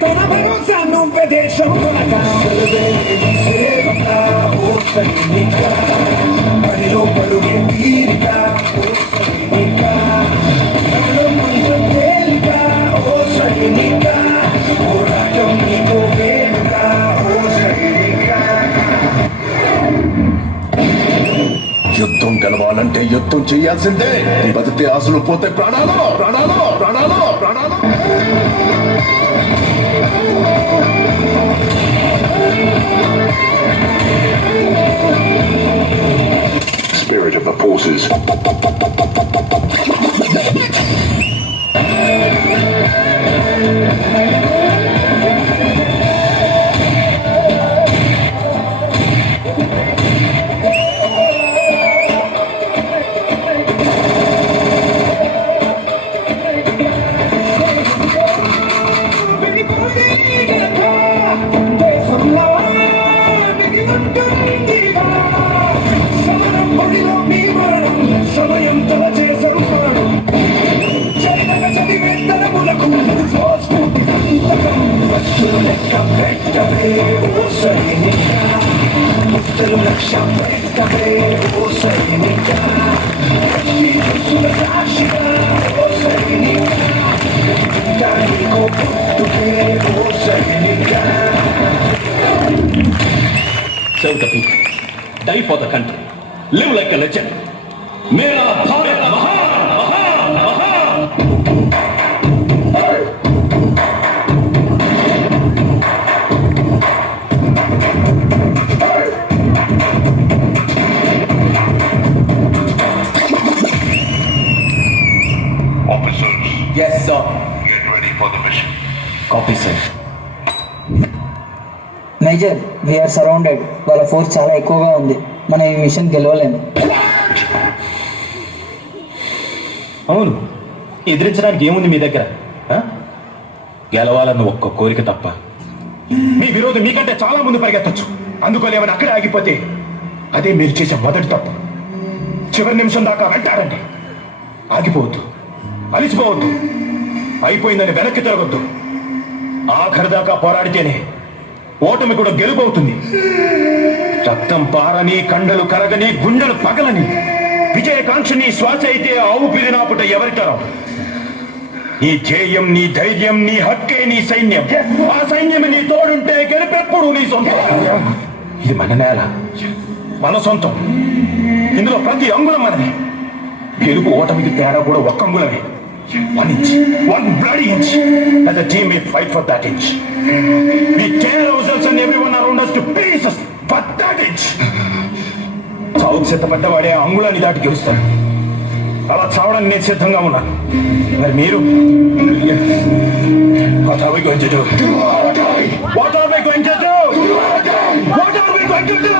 తన భరోసా నువ్వే దేశం పనిలో పరుగే తీరిక తేలిక ఓ సైనిక పోరాటం నీకు వేడుక ఓ సైనిక. యుద్ధం గెలవాలంటే యుద్ధం చేయాల్సిందే. బతికే ఆశలు పోతే ప్రాణాలు ప్రాణాలు ప్రాణాలు ప్రాణాలు. Spirit of the forces. Serve the people, die for the country, live like a legend. Mera Bharat Mahan, Mahan, Mahan. Officers, Yes, sir. get ready for the mission. Copy, sir. Major we are surrounded. వాళ్ళ force చాలా ఎక్కువగా ఉంది. మనం ఈ machine గెలవలేము. అవును, ఎదిరించడానికి ఏముంది మీ దగ్గర? గెలవాలన్న ఒక్క కోరిక తప్ప. మీ విరోధం మీకంటే చాలా ముందు పరిగెత్తచ్చు. అందుకోలేమని అక్కడే ఆగిపోతే అదే మీరు చేసే మొదటి తప్పు. చివరి నిమిషం దాకా వెంటారండి. ఆగిపోవద్దు, అలిసిపోవద్దు, అయిపోయిందని వెనక్కి తిరగొద్దు. ఆఖరి దాకా పోరాడితేనే ఓటమి కూడా గెలుపవుతుంది. రక్తం పారని, కండలు కరగని, గుండెలు పగలని విజయకాంక్షని శ్వాస అయితే ఆవు పిలినాపుట ఎవరితరం. నీ ధ్యేయం, నీ ధైర్యం, నీ హక్కే నీ సైన్యం. ఆ సైన్యం నీ తోడుంటే గెలుపెప్పుడు నీ సొంతం. ఇది మన నేల, మన సొంతం. ఇందులో ప్రతి అంగుళం మనది. గెలుపు ఓటమికి తేడా కూడా ఒక్క అంగుళమే. 1 inch, 1 bloody inch. As a team, we fight for that inch. We tear ourselves and everyone around us to pieces for that inch. చావుకు సిద్ధపడ్డవాడే అంగుళాన్ని దాటి గెలుస్తాడు. అలా చావడానికి నేను సిద్ధంగా ఉన్నాను. మరి మీరు? What are we going to do? What are we going to do? What are we going to do?